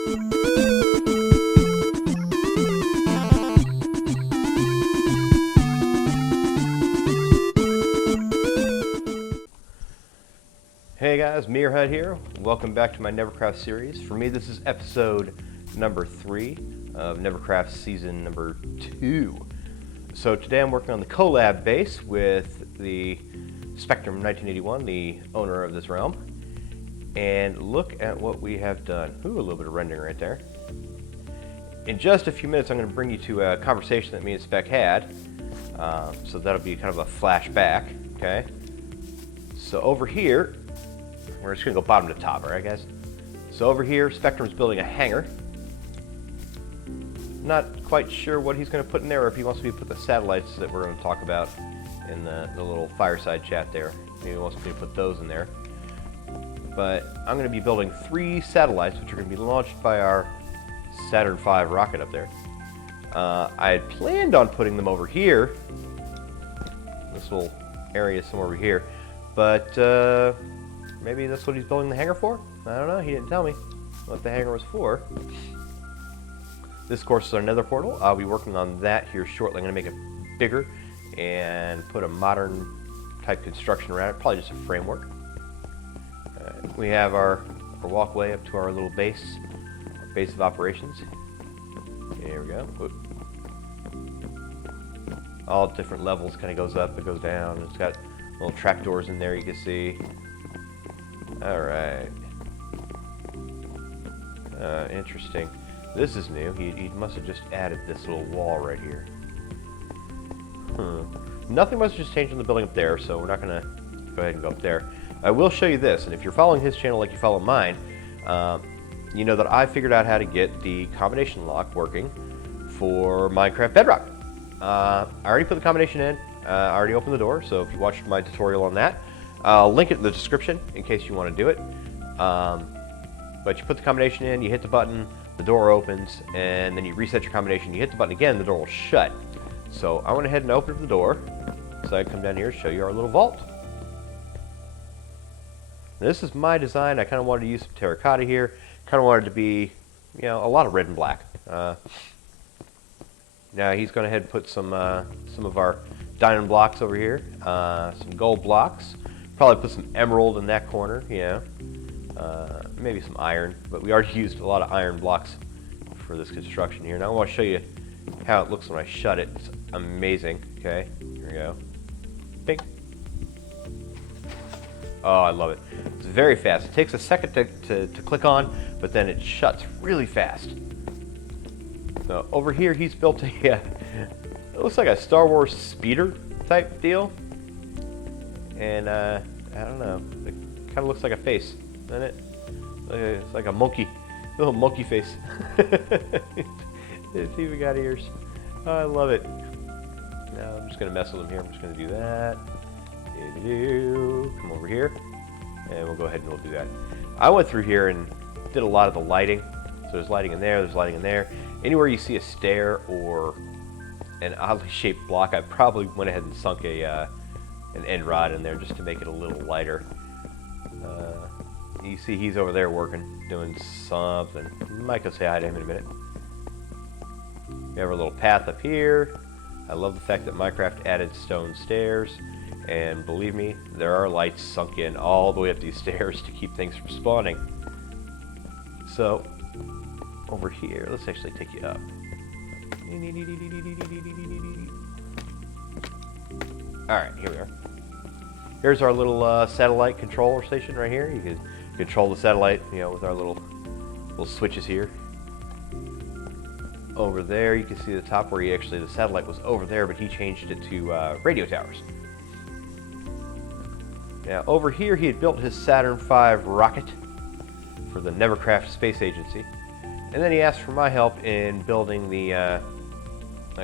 Hey guys, MeerHut here. Welcome back to my NeverCraft series. For me, this is episode number 3 of NeverCraft season number 2. So today I'm working on the collab base with the Spectrum 1981, the owner of this realm. And look at what we have done. Ooh, a little bit of rendering right there. In just a few minutes, I'm going to bring you to a conversation that me and Spec had. So that'll be kind of a flashback, okay? So over here, we're just going to go bottom to top, alright guys? So over here, Spectrum's building a hangar. Not quite sure what he's going to put in there, or if he wants me to put the satellites that we're going to talk about in the little fireside chat there. Maybe he wants me to put those in there. But I'm going to be building 3 satellites, which are going to be launched by our Saturn V rocket up there. I had planned on putting them over here. This little area somewhere over here. But maybe that's what he's building the hangar for? I don't know, he didn't tell me what the hangar was for. This, of course, is our nether portal. I'll be working on that here shortly. I'm going to make it bigger and put a modern type construction around it, probably just a framework. We have our walkway up to our little base of operations. There we go. Whoop. All different levels, kind of goes up, it goes down. It's got little trapdoors in there you can see. Alright. Interesting. This is new. He must have just added this little wall right here. Nothing must have just changed in the building up there, so we're not going to go ahead and go up there. I will show you this, and if you're following his channel like you follow mine, you know that I figured out how to get the combination lock working for Minecraft Bedrock. I already put the combination in. I already opened the door, so if you watched my tutorial on that, I'll link it in the description in case you want to do it. But you put the combination in, you hit the button, the door opens, and then you reset your combination, you hit the button again, the door will shut. So I went ahead and opened the door, so I can come down here and show you our little vault. This is my design. I kind of wanted to use some terracotta here. Kind of wanted to be, you know, a lot of red and black. Now he's going to ahead and put some of our diamond blocks over here, some gold blocks. Probably put some emerald in that corner, yeah. Maybe some iron, but we already used a lot of iron blocks for this construction here. Now I want to show you how it looks when I shut it. It's amazing. Okay, here we go. Pink. Oh, I love it. It's very fast. It takes a second to click on, but then it shuts really fast. So over here, he's built a, it looks like a Star Wars speeder type deal. And I don't know, it kind of looks like a face, doesn't it? It's like a monkey, little monkey face. It's even got ears. Oh, I love it. Now I'm just going to mess with him here. I'm just going to do that. Come over here, and we'll go ahead and we'll do that. I went through here and did a lot of the lighting. So there's lighting in there, there's lighting in there. Anywhere you see a stair or an oddly shaped block, I probably went ahead and sunk an end rod in there just to make it a little lighter. You see he's over there working, doing something. Might go say hi to him in a minute. We have our little path up here. I love the fact that Minecraft added stone stairs. And believe me, there are lights sunk in all the way up these stairs to keep things from spawning. So, over here, let's actually take you up. Alright, here we are. Here's our little satellite controller station right here. You can control the satellite, you know, with our little switches here. Over there, you can see the top where the satellite was over there, but he changed it to radio towers. Now, over here, he had built his Saturn V rocket for the NeverCraft Space Agency. And then he asked for my help in building the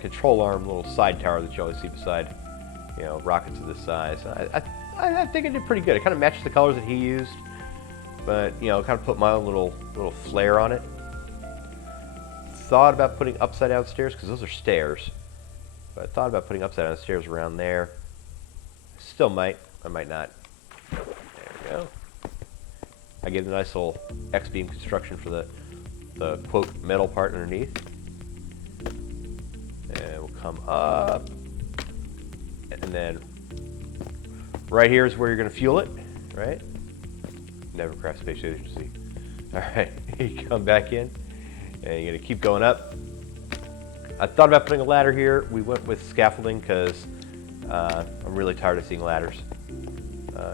control arm little side tower that you always see beside, you know, rockets of this size. I think I did pretty good. It kind of matched the colors that he used, but, you know, kind of put my own little flair on it. Thought about putting upside down stairs, because those are stairs. But I thought about putting upside down stairs around there. Still might. I might not. There we go. I gave the nice little X-beam construction for the the quote metal part underneath. And we'll come up. And then right here is where you're going to fuel it, right? NeverCraft Space Agency. Alright, you come back in, and you're going to keep going up. I thought about putting a ladder here. We went with scaffolding because I'm really tired of seeing ladders.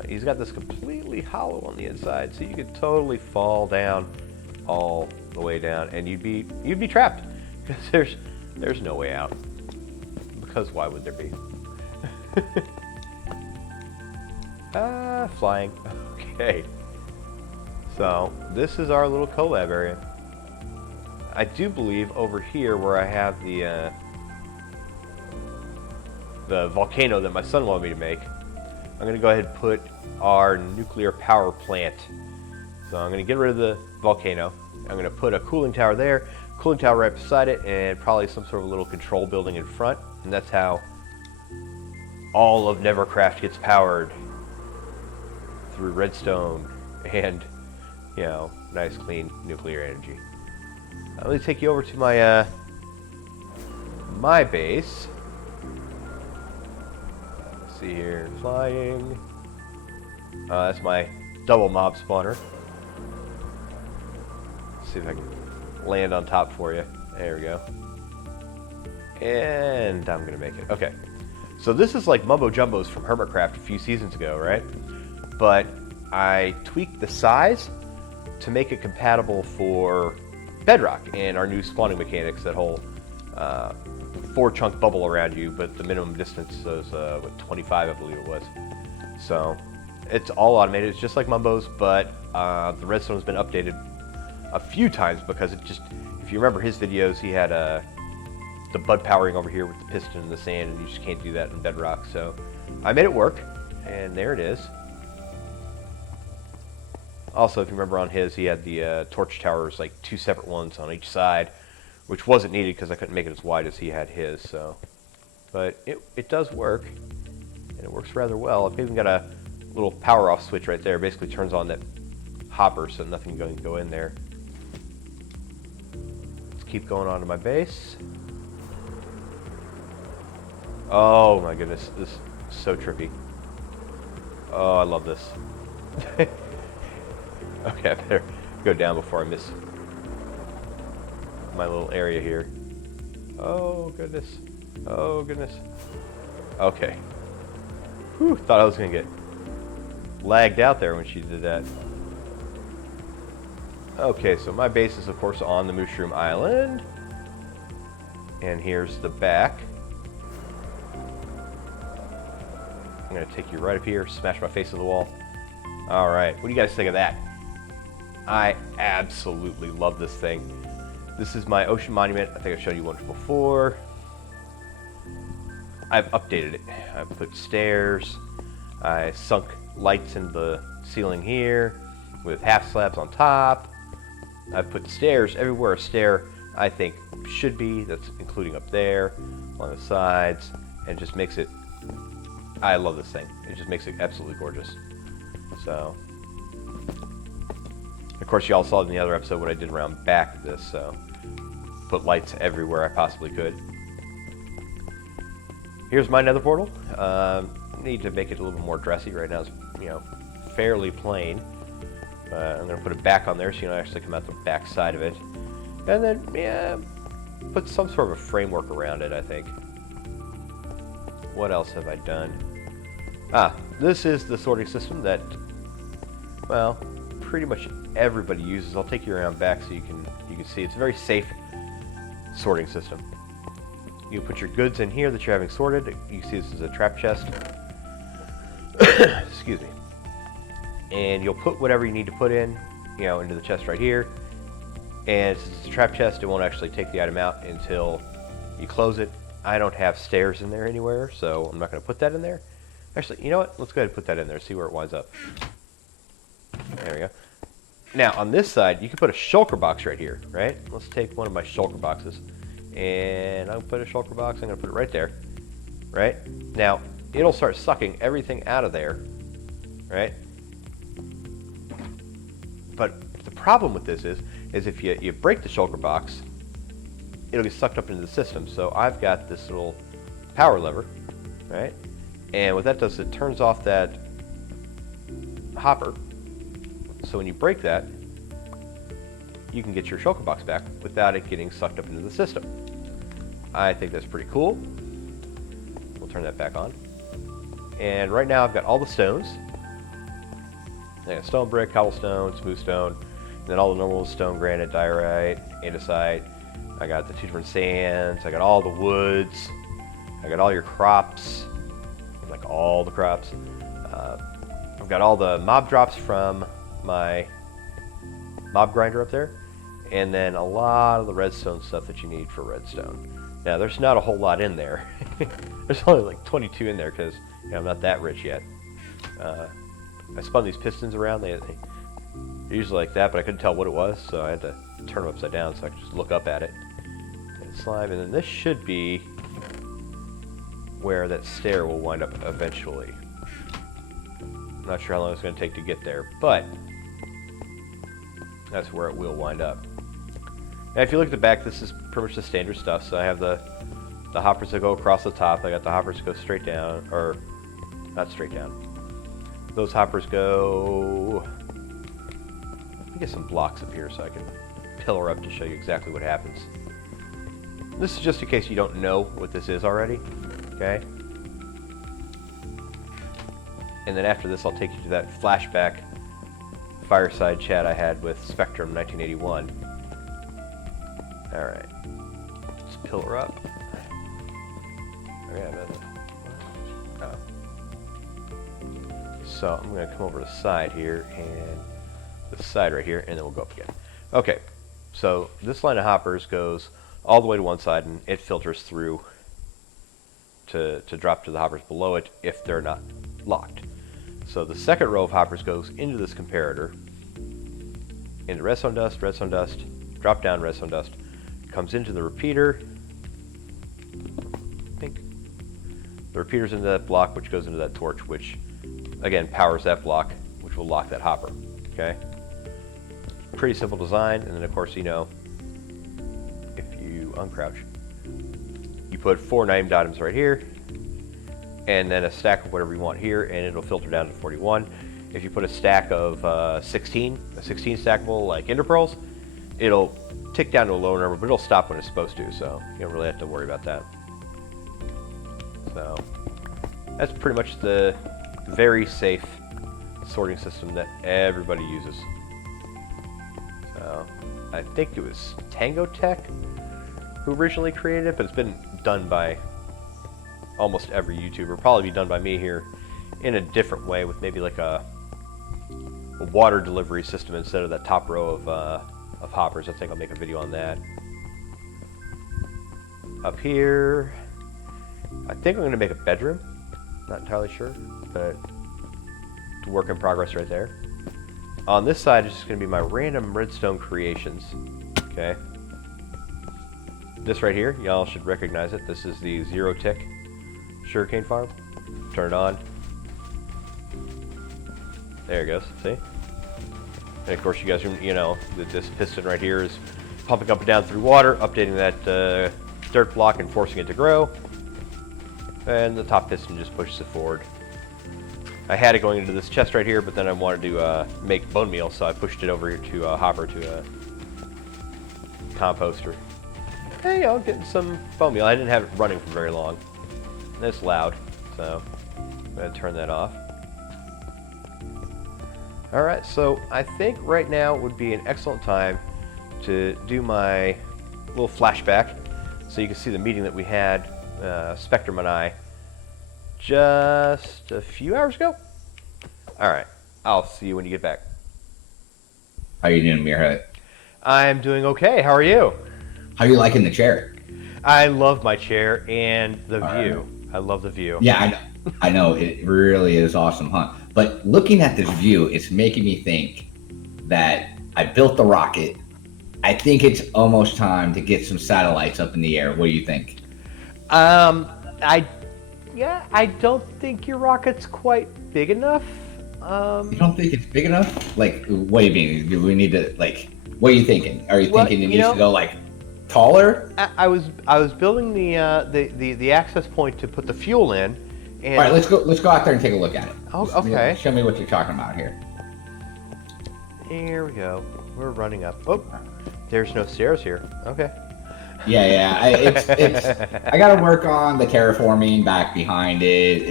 He's got this completely hollow on the inside, so you could totally fall down all the way down, and you'd be trapped because there's no way out. Because why would there be? Flying. Okay. So this is our little collab area. I do believe over here where I have the volcano that my son wanted me to make, I'm going to go ahead and put our nuclear power plant. So I'm going to get rid of the volcano. I'm going to put a cooling tower there, cooling tower right beside it, and probably some sort of little control building in front. And that's how all of NeverCraft gets powered, through redstone and, you know, nice clean nuclear energy. Let me take you over to my my base. Let's see here, flying. That's my double mob spawner. Let's see if I can land on top for you. There we go. And I'm gonna make it. Okay. So this is like Mumbo Jumbos from HermitCraft a few seasons ago, right? But I tweaked the size to make it compatible for Bedrock and our new spawning mechanics, that whole 4-chunk bubble around you, but the minimum distance was, what, 25, I believe it was. So it's all automated. It's just like Mumbo's, but the redstone has been updated a few times because it just, if you remember his videos, he had the bud powering over here with the piston in the sand, and you just can't do that in Bedrock. So I made it work, and there it is. Also, if you remember on his, he had the torch towers, like 2 separate ones on each side, which wasn't needed because I couldn't make it as wide as he had his. So, but it does work, and it works rather well. I've even got a little power off switch right there. It basically turns on that hopper so nothing can go in there. Let's keep going on to my base. Oh my goodness, this is so trippy. Oh, I love this. Okay, I better go down before I miss my little area here. Oh goodness. Oh goodness. Okay. Whew, thought I was gonna get lagged out there when she did that. Okay, so my base is of course on the MooShroom Island. And here's the back. I'm gonna take you right up here, smash my face to the wall. Alright, what do you guys think of that? I absolutely love this thing. This is my ocean monument. I think I've shown you one before. I've updated it. I put stairs. I sunk lights in the ceiling here with half slabs on top. I've put stairs everywhere a stair I think should be. That's including up there, on the sides, and just makes it, I love this thing. It just makes it absolutely gorgeous. So, of course, y'all saw in the other episode what I did around back of this, so put lights everywhere I possibly could. Here's my nether portal. Need to make it a little more dressy. Right now it's, you know, fairly plain. I'm going to put it back on there so you don't actually come out the back side of it. And then, yeah, put some sort of a framework around it, I think. What else have I done? This is the sorting system that, well, pretty much everybody uses. I'll take you around back so you can see. It's a very safe sorting system. You put your goods in here that you're having sorted. You can see this is a trap chest. Excuse me. And you'll put whatever you need to put in, you know, into the chest right here. And since it's a trap chest, it won't actually take the item out until you close it. I don't have stairs in there anywhere, so I'm not going to put that in there. Actually, you know what? Let's go ahead and put that in there, see where it winds up. There we go. Now, on this side, you can put a shulker box right here, right? Let's take one of my shulker boxes. And I'll put a shulker box. I'm going to put it right there, right? Now, it'll start sucking everything out of there, right? But the problem with this is is if you break the shulker box, it'll get sucked up into the system. So I've got this little power lever, right? And what that does is it turns off that hopper. So when you break that, you can get your shulker box back without it getting sucked up into the system. I think that's pretty cool. We'll turn that back on. And right now I've got all the stones. I got stone brick, cobblestone, smooth stone, and then all the normal stone, granite, diorite, andesite. I got the 2 different sands. I got all the woods. I got all your crops, like all the crops. I've got all the mob drops from my mob grinder up there, and then a lot of the redstone stuff that you need for redstone. Now, there's not a whole lot in there. There's only like 22 in there because I'm not that rich yet. I spun these pistons around. They're usually like that, but I couldn't tell what it was, so I had to turn them upside down so I could just look up at it. And slime, and then this should be where that stair will wind up eventually. I'm not sure how long it's going to take to get there, but that's where it will wind up. Now, if you look at the back, this is pretty much the standard stuff. So I have the hoppers that go across the top. I got the hoppers that go straight down, or not straight down. Those hoppers go... Let me get some blocks up here so I can pillar up to show you exactly what happens. This is just in case you don't know what this is already, okay? And then after this, I'll take you to that flashback fireside chat I had with Spectrum 1981. Alright. Let's pillar up. Oh. So I'm going to come over to the side here, and the side right here, and then we'll go up again. Okay, so this line of hoppers goes all the way to one side, and it filters through to drop to the hoppers below it if they're not locked. So the second row of hoppers goes into this comparator, into redstone dust, drop down redstone dust, comes into the repeater. I think the repeater's into that block, which goes into that torch, which again powers that block, which will lock that hopper. Okay, pretty simple design. And then of course, you know, if you uncrouch, you put 4 named items right here, and then a stack of whatever you want here, and it'll filter down to 41. If you put a stack of 16 stackable like ender pearls, it'll tick down to a lower number, but it'll stop when it's supposed to, so you don't really have to worry about that. So that's pretty much the very safe sorting system that everybody uses. So I think it was Tango Tech who originally created it, but it's been done by almost every YouTuber. Probably be done by me here in a different way, with maybe like a water delivery system instead of that top row of hoppers. I think I'll make a video on that. Up here, I think I'm going to make a bedroom. Not entirely sure, but it's a work in progress right there. On this side is just going to be my random redstone creations. Okay. This right here, y'all should recognize it. This is the 0-tick sugarcane farm. Turn it on. There it goes. See? And of course, you guys, you know, this piston right here is pumping up and down through water, updating that dirt block and forcing it to grow. And the top piston just pushes it forward. I had it going into this chest right here, but then I wanted to make bone meal, so I pushed it over here to a hopper, to a composter. Hey, I'm getting some bone meal. I didn't have it running for very long. And it's loud, so I'm going to turn that off. Alright, so I think right now would be an excellent time to do my little flashback so you can see the meeting that we had, Spectrum and I, just a few hours ago. Alright, I'll see you when you get back. How you doing, MeerHut? I'm doing okay. How are you? How you liking the chair? I love my chair and the view. I love the view. Yeah, I know. It really is awesome, huh? But looking at this view, it's making me think that I built the rocket. I think it's almost time to get some satellites up in the air. What do you think? I don't think your rocket's quite big enough. You don't think it's big enough? Like, what do you mean? Do we need to, like, What are you thinking? Are you Well, thinking it you needs know- to go like taller? I was building the access point to put the fuel in, and All right, let's go out there and take a look at it. Oh, okay. Show me what you're talking about here. here we go. We're running up. Oh, there's no stairs here. Okay. Yeah. I got to work on the terraforming back behind it.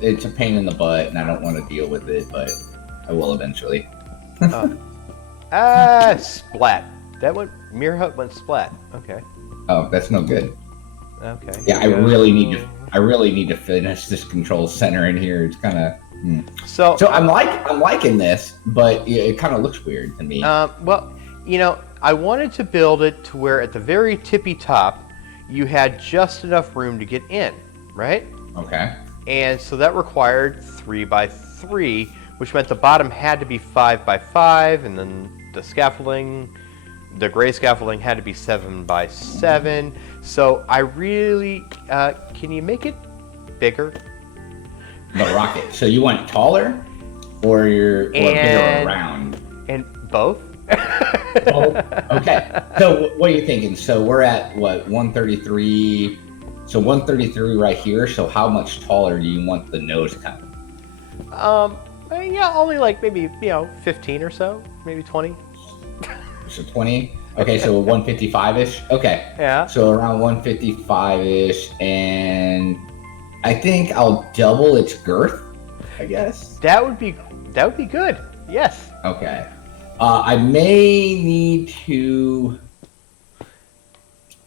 It's a pain in the butt, and I don't want to deal with it, but I will eventually. Splat. That went. MeerHut went splat. Okay. Oh, that's no good. Okay. Yeah, I really need to finish this control center in here. It's kind of. So I'm liking this, but it kind of looks weird to me. well, I wanted to build it to where at the very tippy top, you had just enough room to get in, right? Okay. And so that required 3 by 3, which meant the bottom had to be 5 by 5, and then the scaffolding, the gray scaffolding had to be 7 by 7. So I really, can you make it bigger? The rocket. So you want it taller, or bigger around? And both. Oh, okay. So what are you thinking? So we're at what 133. So 133 right here. So how much taller do you want the nose coming? Yeah, only like maybe 15 or so, maybe 20. So 20. Okay, so 155ish. Okay. Yeah. So around 155ish, and I think I'll double its girth, I guess. That would be good. Yes. Okay. I may need to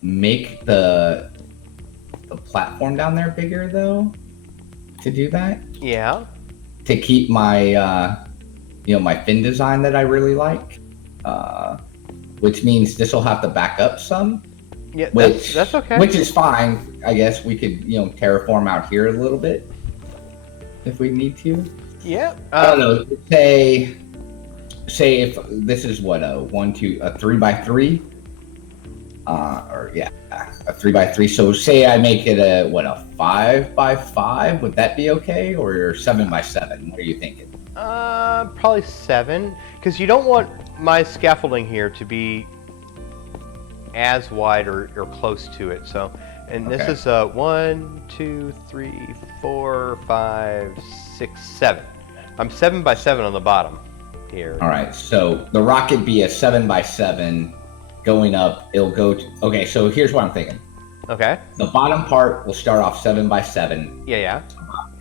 make the platform down there bigger, though, to do that. Yeah. To keep my, my fin design that I really like, which means this will have to back up some. Yeah, Which that's okay. Which is fine. I guess we could, terraform out here a little bit if we need to. Yeah. I don't know. Say if this is what a 3 by 3, a 3 by 3. So say I make it a 5 by 5. Would that be okay, or 7 by 7? What are you thinking? Probably 7, because you don't want my scaffolding here to be as wide or close to it. So, and this is 1, 2, 3, 4, 5, 6, 7. I'm 7 by 7 on the bottom here. All right. So the rocket be a 7 by 7 going up. It'll go to, okay. So here's what I'm thinking. Okay. The bottom part will start off 7 by 7. Yeah.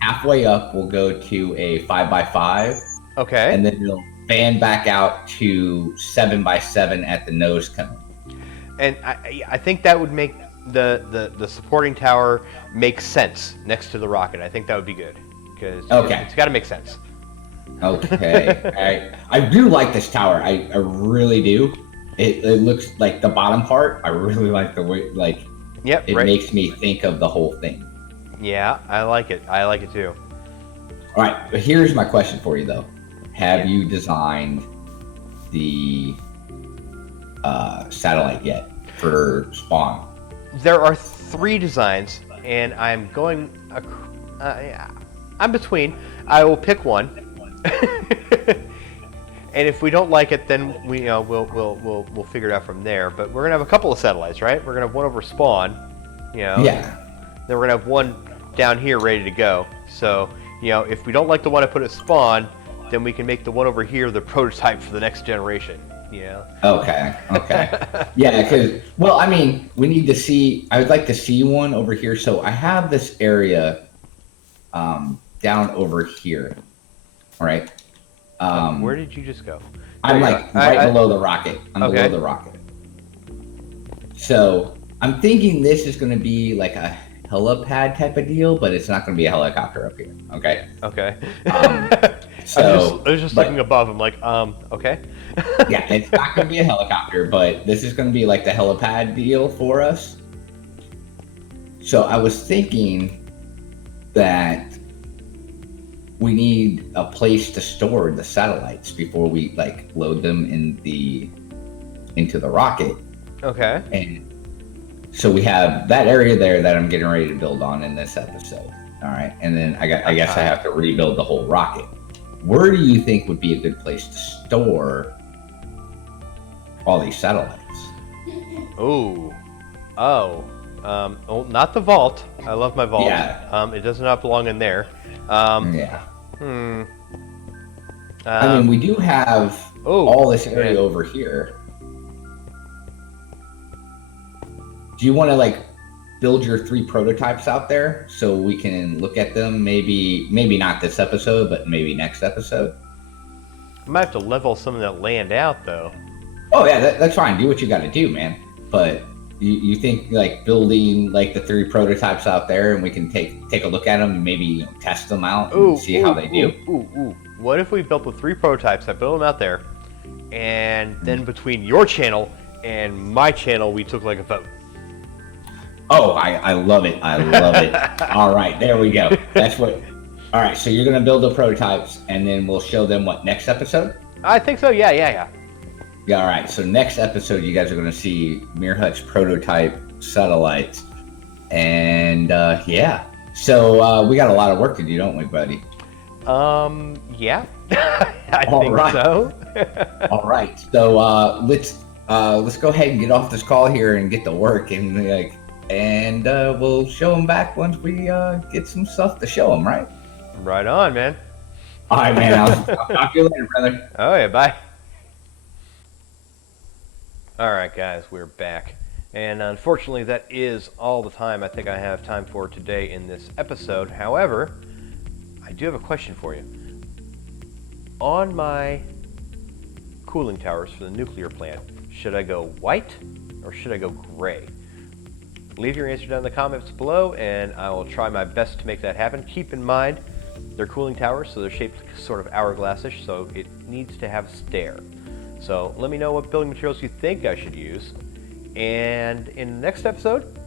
Halfway up, we'll go to a 5 by 5. Okay. And then it'll fan back out to 7 by 7 at the nose coming. And I think that would make the supporting tower make sense next to the rocket. I think that would be good, because it's got to make sense. Okay. I do like this tower. I really do. It looks like the bottom part. I really like the way, it makes me think of the whole thing. Yeah, I like it. I like it too. All right, but here's my question for you though. Have you designed the satellite yet for spawn? There are 3 designs, and I'm going. I'm between. I will pick one. And if we don't like it, then we'll figure it out from there. But we're gonna have a couple of satellites, right? We're gonna have one over spawn, Yeah. Then we're gonna have one down here ready to go. So if we don't like the one I put at spawn, then we can make the one over here the prototype for the next generation. Yeah. Okay. Yeah, because we need to see. I would like to see one over here. So I have this area down over here. All right. Where did you just go? I'm below the rocket. Below the rocket. So I'm thinking this is going to be like a helipad type of deal, but it's not going to be a helicopter up here. Okay. Okay. So I was just looking above. I'm like, okay. Yeah, it's not going to be a helicopter, but this is going to be like the helipad deal for us. So I was thinking that we need a place to store the satellites before we load them into the rocket. Okay. And so we have that area there that I'm getting ready to build on in this episode. All right, and then I guess I have to rebuild the whole rocket. Where do you think would be a good place to store all these satellites. Ooh. Oh. Oh, not the vault. I love my vault. Yeah. It does not belong in there. Yeah. I mean, Um, we do have all this area over here. Do you want to like build your 3 prototypes out there so we can look at them? Maybe not this episode, but maybe next episode. I might have to level some of that land out, though. Oh yeah, that's fine. Do what you got to do, man. But you think like building like the 3 prototypes out there, and we can take a look at them and maybe test them out and see how they do. What if we built the 3 prototypes? I built them out there, and then between your channel and my channel, we took like a vote. Oh, I love it. I love it. All right, there we go. That's what. All right, so you're gonna build the prototypes, and then we'll show them what next episode. I think so. Yeah. Yeah, all right. So next episode, you guys are going to see MeerHut's prototype satellites. And, yeah. So we got a lot of work to do, don't we, buddy? Yeah. I think so. All right. So let's go ahead and get off this call here and get to work. And we'll show them back once we get some stuff to show them, right? Right on, man. All right, man. I'll talk to you later, brother. Oh, yeah. Bye. Alright guys, we're back. And unfortunately that is all the time I think I have time for today in this episode. However, I do have a question for you. On my cooling towers for the nuclear plant, should I go white or should I go gray? Leave your answer down in the comments below and I will try my best to make that happen. Keep in mind, they're cooling towers, so they're shaped sort of hourglassish, so it needs to have a stair. So let me know what building materials you think I should use. And in the next episode,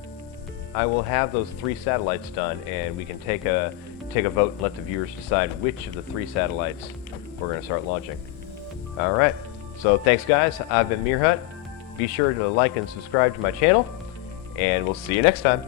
I will have those 3 satellites done and we can take a vote and let the viewers decide which of the 3 satellites we're going to start launching. Alright, so thanks guys, I've been MeerHut. Be sure to like and subscribe to my channel, and we'll see you next time.